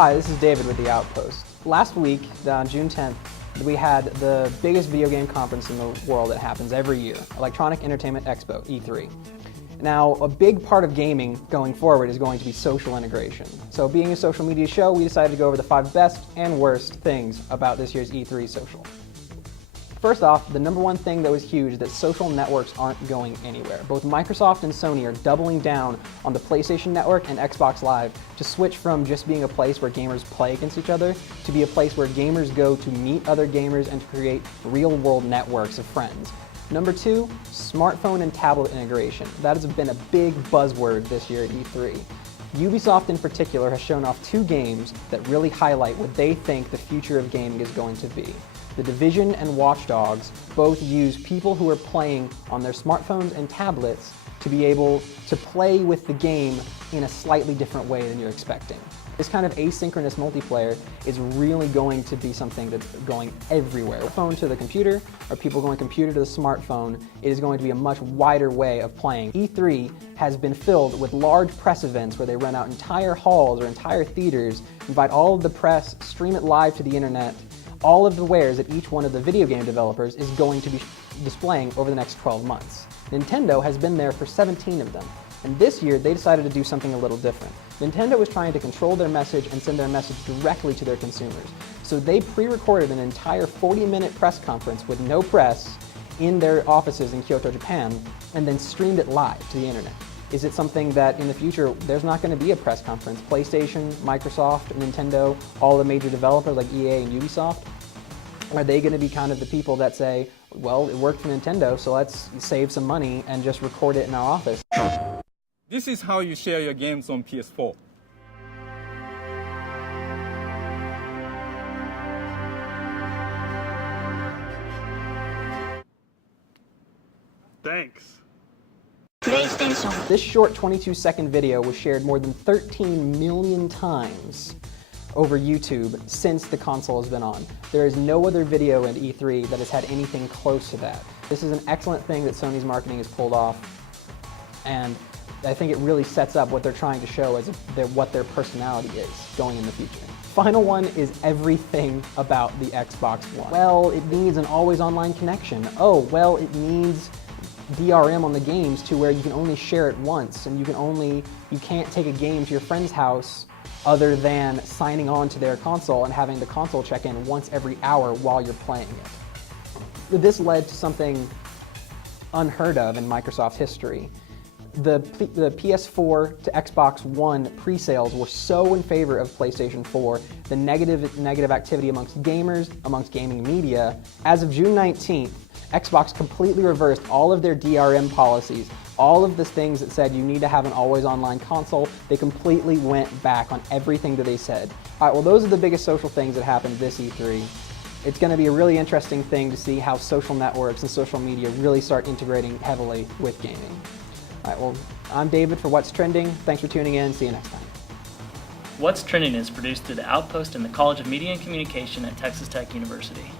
Hi, this is David with The Outpost. Last week, on June 10th, we had the biggest video game conference in the world that happens every year, Electronic Entertainment Expo, E3. Now, a big part of gaming going forward is going to be social integration. So being a social media show, we decided to go over the 5 best and worst things about this year's E3 social. First off, the number one thing that was huge is that social networks aren't going anywhere. Both Microsoft and Sony are doubling down on the PlayStation Network and Xbox Live to switch from just being a place where gamers play against each other to be a place where gamers go to meet other gamers and to create real-world networks of friends. Number 2, smartphone and tablet integration. That has been a big buzzword this year at E3. Ubisoft in particular has shown off 2 games that really highlight what they think the future of gaming is going to be. The Division and Watch Dogs both use people who are playing on their smartphones and tablets to be able to play with the game in a slightly different way than you're expecting. This kind of asynchronous multiplayer is really going to be something that's going everywhere. Phone to the computer, or people going computer to the smartphone, it is going to be a much wider way of playing. E3 has been filled with large press events where they rent out entire halls or entire theaters, invite all of the press, stream it live to the internet. All of the wares that each one of the video game developers is going to be displaying over the next 12 months. Nintendo has been there for 17 of them, and this year they decided to do something a little different. Nintendo was trying to control their message and send their message directly to their consumers. So they pre-recorded an entire 40-minute press conference with no press in their offices in Kyoto, Japan, and then streamed it live to the internet. Is it something that in the future there's not going to be a press conference? PlayStation, Microsoft, Nintendo, all the major developers like EA and Ubisoft, are they going to be kind of the people that say, well, it worked for Nintendo, so let's save some money and just record it in our office? This is how you share your games on PS4. Thanks. This short 22-second video was shared more than 13 million times over YouTube since the console has been on. There is no other video at E3 that has had anything close to that. This is an excellent thing that Sony's marketing has pulled off, and I think it really sets up what they're trying to show as what their personality is going in the future. Final one is everything about the Xbox One. Well, it needs an always online connection. Oh, well, it needs DRM on the games to where you can only share it once, and you can't take a game to your friend's house other than signing on to their console and having the console check in once every hour while you're playing it. This led to something unheard of in Microsoft history. The PS4 to Xbox One pre-sales were so in favor of PlayStation 4, the negative activity amongst gamers, amongst gaming media. As of June 19th, Xbox completely reversed all of their DRM policies. All of the things that said you need to have an always online console, they completely went back on everything that they said. All right, well, those are the biggest social things that happened this E3. It's going to be a really interesting thing to see how social networks and social media really start integrating heavily with gaming. All right, well, I'm David for What's Trending. Thanks for tuning in. See you next time. What's Trending is produced through the Outpost and the College of Media and Communication at Texas Tech University.